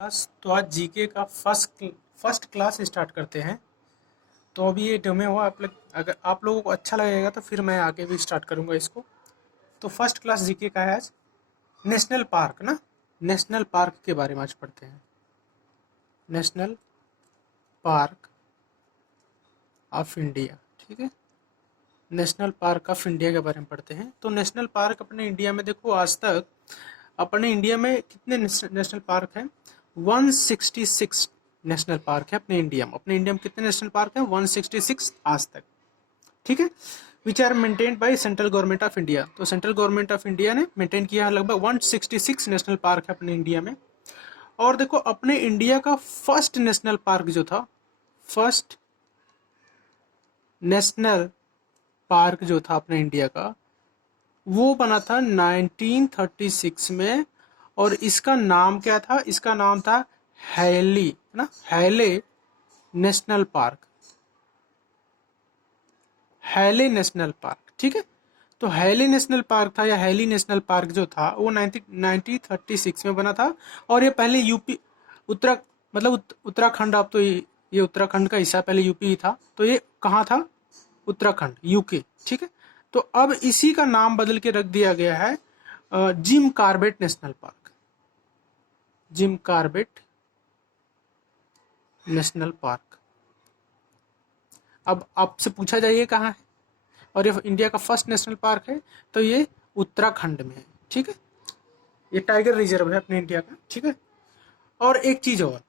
तो आज जीके का फर्स्ट क्लास स्टार्ट करते हैं। तो अभी ये डेमो हुआ, आप लोग अगर आप लोगों को अच्छा लगेगा तो फिर मैं आगे भी स्टार्ट करूंगा इसको। तो फर्स्ट क्लास जीके का है आज नेशनल पार्क ना। नेशनल पार्क के बारे में आज पढ़ते हैं। नेशनल पार्क ऑफ इंडिया, ठीक है। नेशनल पार्क ऑफ इंडिया के बारे में पढ़ते हैं। तो नेशनल पार्क अपने इंडिया में देखो, आज तक अपने इंडिया में कितने नेशनल पार्क हैं? 166 नेशनल पार्क है अपने इंडिया में। अपने इंडिया में कितने नेशनल पार्क हैं? 166 आज तक, ठीक है। Which are maintained by central government of India. तो सेंट्रल गवर्नमेंट ऑफ इंडिया ने मेंटेन किया है। लगभग 166 नेशनल पार्क है अपने इंडिया में। और देखो, अपने इंडिया का फर्स्ट नेशनल पार्क जो था, फर्स्ट नेशनल पार्क जो था अपने इंडिया का, वो बना था 1936 में। और इसका नाम क्या था? इसका नाम था हैली, ना, हैले नेशनल पार्क। हैले नेशनल पार्क, ठीक है। तो हैले नेशनल पार्क था, या हैली नेशनल पार्क जो था, वो 1936 में बना था। और ये पहले यूपी उत्तराखंड, अब तो ये उत्तराखंड का हिस्सा, पहले यूपी ही था। तो ये कहाँ था? उत्तराखंड, यूके, ठीक है। तो अब इसी का नाम बदल के रख दिया गया है Jim Corbett national park. Jim Corbett national park. अब आपसे पूछा जाए ये कहाँ है, और ये इंडिया का फर्स्ट नेशनल पार्क है, तो ये उत्तराखंड में है, ठीक है। ये टाइगर रिजर्व है अपने इंडिया का, ठीक है। और एक चीज और,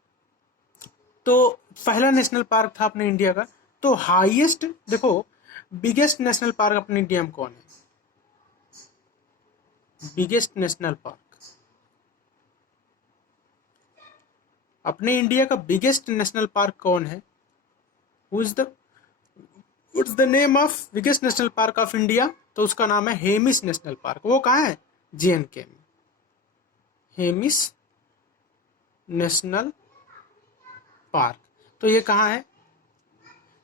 तो पहला नेशनल पार्क था अपने इंडिया का। तो हाईएस्ट, देखो, बिगेस्ट नेशनल पार्क अपने इंडिया में कौन है? बिगेस्ट नेशनल पार्क अपने इंडिया का बिगेस्ट नेशनल पार्क कौन है? What's the name of biggest national park of India? तो उसका नाम है हेमिस नेशनल पार्क। वो कहाँ है? जेएनके में। Hemis national park. तो ये कहाँ है?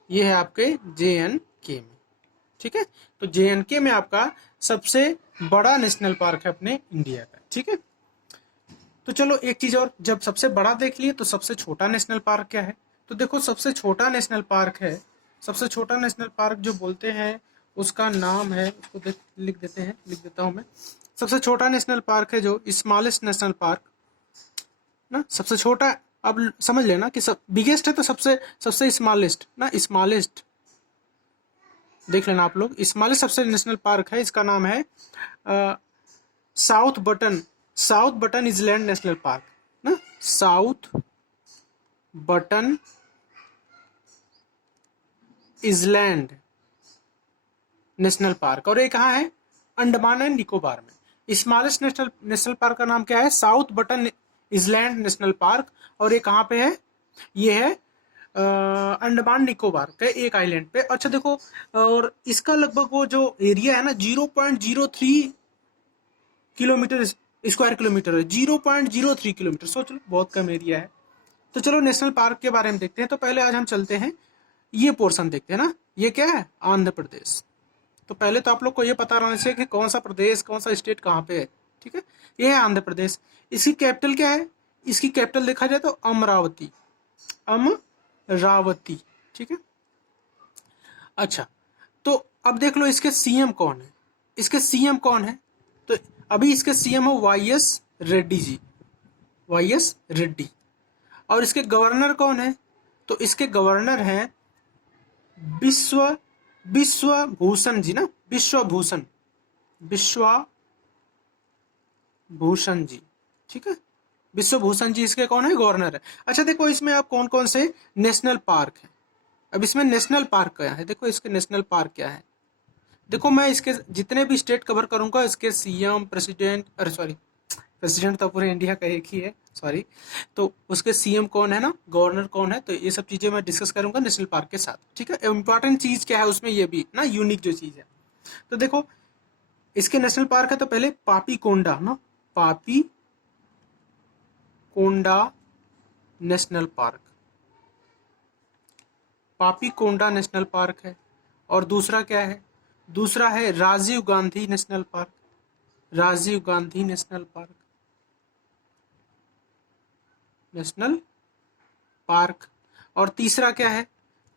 ये है आपके जेएनके में, ठीक है। तो जेएनके में आपका सबसे बड़ा नेशनल पार्क है अपने इंडिया का, ठीक है। तो चलो एक चीज और, जब सबसे बड़ा देख लिए तो सबसे छोटा नेशनल पार्क क्या है? तो देखो, सबसे छोटा नेशनल पार्क है, सबसे छोटा नेशनल पार्क जो बोलते हैं उसका नाम है, उसको लिख देते हैं, लिख देता हूं मैं। सबसे छोटा नेशनल पार्क है जो स्मॉलेस्ट नेशनल पार्क ना, सबसे छोटा। अब समझ लेना कि सब बिगेस्ट है तो सबसे सबसे स्मॉलेस्ट ना, स्मॉलेस्ट देख लेना आप लोग। स्मॉलेस्ट सबसे नेशनल पार्क है, इसका नाम है South Button, South Button Island National Park ना, South Button Island National park. और ये कहाँ है? अंडमान एंड निकोबार में। स्मॉलेस्ट नेशनल पार्क का नाम क्या है? South Button Island National park. और ये कहाँ पे है? ये है अंडमान निकोबार के एक आइलैंड पे। अच्छा देखो, और इसका लगभग वो जो एरिया है ना, 0.03 किलोमीटर स्क्वायर किलोमीटर है। 0.03 किलोमीटर, सोच लो, बहुत कम एरिया है। तो चलो नेशनल पार्क के बारे में देखते हैं। तो पहले आज हम चलते हैं, ये पोर्शन देखते हैं ना। ये क्या है? आंध्र प्रदेश। तो पहले तो आप लोग को ये पता रहना चाहिए कि कौन सा प्रदेश, कौन सा स्टेट कहाँ पे है, ठीक है। ये है आंध्र प्रदेश। इसकी कैपिटल क्या है? इसकी कैपिटल देखा जाए तो अमरावती, अमरावती, ठीक है। अच्छा, तो अब देख लो इसके सीएम कौन है। इसके सीएम कौन है? तो अभी इसके सीएम है Y S Reddy ji, Y S Reddy. और इसके गवर्नर कौन है? तो इसके गवर्नर हैं विश्व विश्वभूषण जी ना, विश्वभूषण, विश्वभूषण जी, ठीक है। विश्वभूषण जी इसके कौन है? गवर्नर है। अच्छा देखो, इसमें आप कौन कौन से नेशनल पार्क हैं। अब इसमें नेशनल पार्क क्या है? देखो इसके नेशनल पार्क क्या है। देखो, मैं इसके जितने भी स्टेट कवर करूंगा, इसके सीएम, प्रेसिडेंट, अरे सॉरी, प्रेसिडेंट तो पूरे इंडिया का एक ही है, सॉरी। तो उसके सीएम कौन है ना, गवर्नर कौन है, तो ये सब चीजें मैं डिस्कस करूंगा नेशनल पार्क के साथ, ठीक है। इंपॉर्टेंट चीज क्या है उसमें, ये भी ना यूनिक जो चीज है। तो देखो, इसके नेशनल पार्क है, तो पहले पापी कोंडा ना, पापी कोंडा नेशनल पार्क, पापी कोंडा नेशनल पार्क है। और दूसरा क्या है? दूसरा है Rajiv Gandhi national park, Rajiv Gandhi national park, national park. और तीसरा क्या है?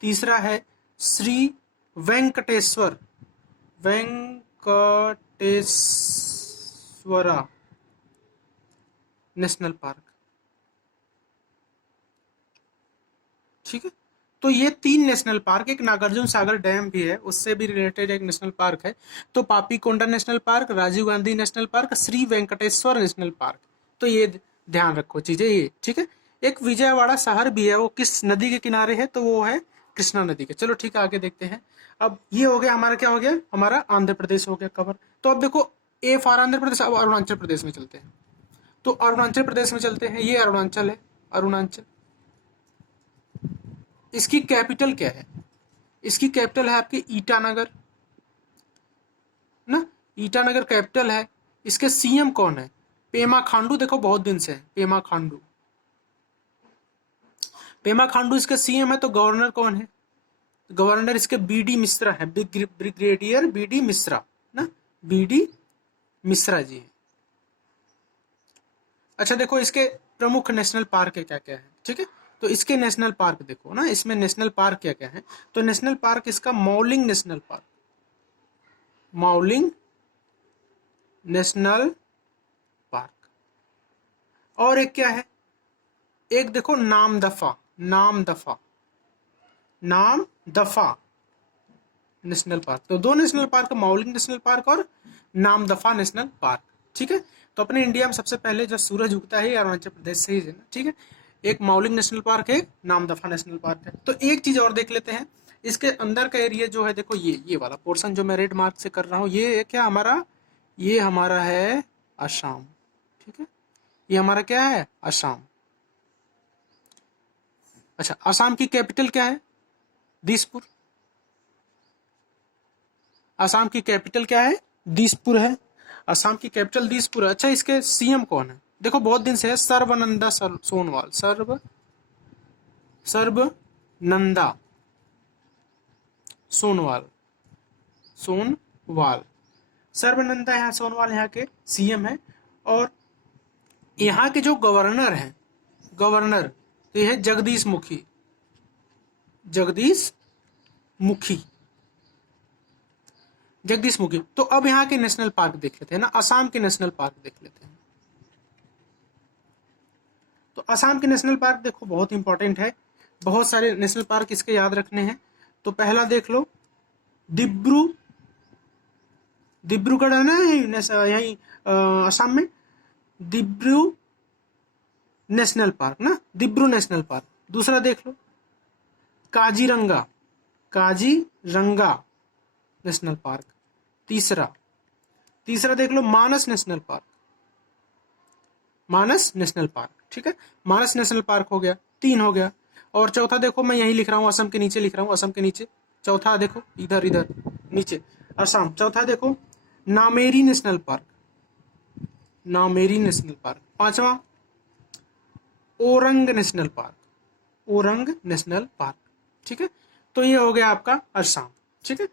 तीसरा है श्री वेंकटेश्वर वेंकटेश्वरा नेशनल पार्क। ठीक है, तो ये 3 नेशनल पार्क, एक नागार्जुन सागर डैम भी है, उससे भी रिलेटेड एक नेशनल पार्क है। तो Papikonda national park, Rajiv Gandhi national park, Shri Venkateshwar national park. तो ये ध्यान रखो चीजें ये, ठीक है। एक विजयवाड़ा शहर भी है, वो किस नदी के किनारे है? तो वो है कृष्णा नदी के। चलो ठीक है, आगे देखते हैं। अब ये हो गया हमारा, क्या हो गया हमारा? आंध्र प्रदेश हो गया कवर। तो अब देखो, ए फॉर आंध्र प्रदेश। अब अरुणाचल प्रदेश में चलते हैं। तो अरुणाचल प्रदेश में चलते हैं, ये अरुणाचल है, अरुणाचल। इसकी कैपिटल क्या है? इसकी कैपिटल है आपकी ईटानगर ना, ईटानगर कैपिटल है। इसके सीएम कौन है? पेमा खांडू। देखो बहुत दिन से है पेमा खांडू, पेमा खांडू इसके सीएम है। तो गवर्नर कौन है? गवर्नर इसके बीडी मिश्रा है, ब्रिगेडियर बीडी मिश्रा ना, बीडी मिश्रा जी है। अच्छा देखो, इसके प्रमुख नेशनल पार्क है क्या क्या है, ठीक है। तो इसके नेशनल पार्क देखो ना, इसमें नेशनल पार्क क्या क्या है। तो नेशनल पार्क इसका Mouling national park, Mouling national park. और एक क्या है? एक देखो नामदफा, नामदफा, नामदफा नेशनल पार्क। तो 2 national park, Mouling national park और नामदफा नेशनल पार्क, ठीक है। तो अपने इंडिया में सबसे पहले जो सूरज उगता है अरुणाचल प्रदेश से ही है ना, ठीक है। एक माउलिंग नेशनल पार्क है, नामदफा नेशनल पार्क है। तो एक चीज और देख लेते हैं, इसके अंदर का एरिया जो है, देखो ये वाला पोर्शन जो मैं रेड मार्क से कर रहा हूँ, ये क्या हमारा? ये हमारा है असम, ठीक है। ये हमारा क्या है? असम। अच्छा, असम की कैपिटल क्या है? दिसपुर। असम की कैपिटल क्या है? दिसपुर है। असम की कैपिटल दिसपुर है। अच्छा, इसके सीएम कौन है? देखो बहुत दिन से है, सर्बानंदा सोनोवाल, सर्बानंदा सोनोवाल, सोनोवाल, सर्बानंदा यहाँ सोनोवाल यहाँ के सीएम है। और यहाँ के जो गवर्नर हैं, गवर्नर तो ये है जगदीश मुखी, जगदीश मुखी, जगदीश मुखी। तो अब यहाँ के नेशनल पार्क देख लेते हैं ना, असम के नेशनल पार्क देख लेते हैं। तो असम के नेशनल पार्क देखो बहुत इंपॉर्टेंट है, बहुत सारे नेशनल पार्क इसके याद रखने हैं। तो पहला देख लो, डिब्रूगढ़ है ना, यही असम में डिब्रू नेशनल पार्क ना, डिब्रू नेशनल पार्क। दूसरा देख लो काजीरंगा, काजीरंगा नेशनल पार्क। तीसरा देख लो मानस नेशनल पार्क, मानस नेशनल पार्क, ठीक है। मानस नेशनल पार्क हो गया, 3 हो गया। और चौथा देखो, मैं यही लिख रहा हूँ, असम के नीचे लिख रहा हूँ, असम के नीचे चौथा देखो, इधर इधर नीचे असम। चौथा देखो Nameri National Park, Nameri National Park. 5वां Orang National Park, Orang National park, ठीक है। तो ये हो गया आपका असम, ठीक है।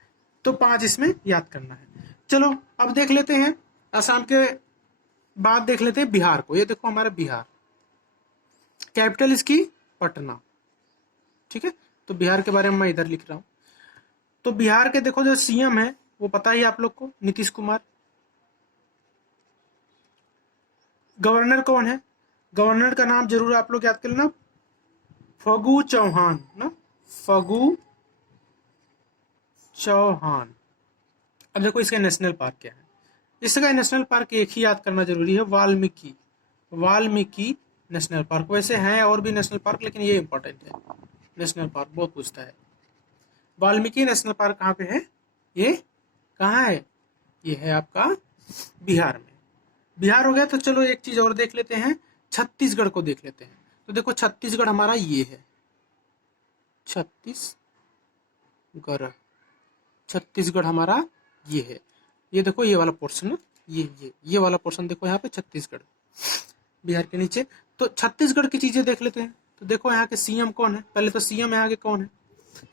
तो 5 इसमें याद करना है। चलो अब देख लेते हैं असम के बाद देख लेते हैं बिहार को। ये देखो हमारा बिहार, कैपिटल इसकी पटना, ठीक है। तो बिहार के बारे में मैं इधर लिख रहा हूं। तो बिहार के देखो जो सीएम है वो पता ही आप लोग को, नीतीश कुमार। गवर्नर कौन है? गवर्नर का नाम जरूर आप लोग याद कर लेना, फगू चौहान ना, फगू चौहान। अब देखो इसका नेशनल पार्क क्या है। इसका नेशनल पार्क एक ही याद करना जरूरी है, वाल्मीकि, वाल्मीकि नेशनल पार्क। वैसे हैं और भी नेशनल पार्क, लेकिन ये इंपॉर्टेंट है, नेशनल पार्क बहुत पूछता है। वाल्मीकि नेशनल पार्क कहाँ पे है? ये कहाँ है? ये है आपका बिहार में। बिहार हो गया। तो चलो एक चीज और देख लेते हैं, छत्तीसगढ़ को देख लेते हैं। तो देखो छत्तीसगढ़ हमारा ये है, छत्तीसगढ़, छत्तीसगढ़ हमारा ये है। ये देखो ये वाला पोर्शन, ये वाला पोर्शन देखो यहाँ पे छत्तीसगढ़, बिहार के नीचे। तो छत्तीसगढ़ की चीजें देख लेते हैं। तो देखो यहाँ के सीएम कौन है? पहले तो सीएम यहाँ के कौन है?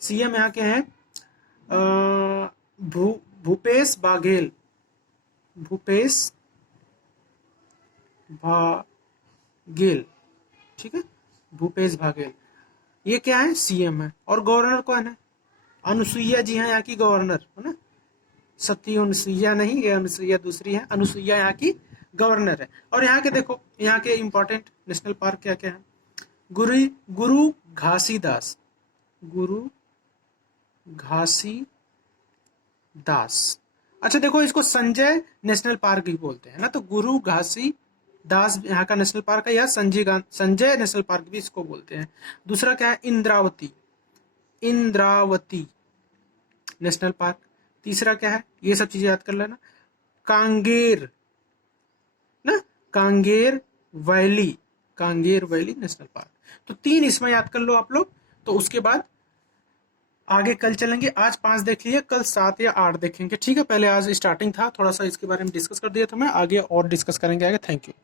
सीएम यहाँ के हैं भूपेश बाघेल, भूपेश बाघेल, ठीक है। भूपेश बघेल, ये क्या है, सीएम है। और गवर्नर कौन है, अनुसुईया जी हैं यहाँ की गवर्नर, है ना। सती अनुसुईया नहीं, ये अनुसुईया दूसरी है, अनुसुईया यहाँ की गवर्नर है। और यहाँ के देखो, यहाँ के इंपॉर्टेंट नेशनल पार्क क्या क्या है, गुरु गुरु घासीदास, गुरु घासीदास। अच्छा देखो, इसको संजय नेशनल पार्क भी बोलते हैं ना, तो गुरु घासी दास यहाँ का नेशनल पार्क है, या संजय नेशनल पार्क भी इसको बोलते हैं। दूसरा क्या है, इंद्रावती, इंद्रावती नेशनल पार्क। तीसरा क्या है, ये सब चीजें याद कर लेना। कांगेर ना, Kanger valley, Kanger valley national park. तो 3 इसमें याद कर लो आप लोग। तो उसके बाद आगे कल चलेंगे। आज 5 देख लिए, कल 7 या 8 देखेंगे, ठीक है। पहले आज स्टार्टिंग था, थोड़ा सा इसके बारे में डिस्कस कर दिया था मैं, आगे और डिस्कस करेंगे आगे। Thank you.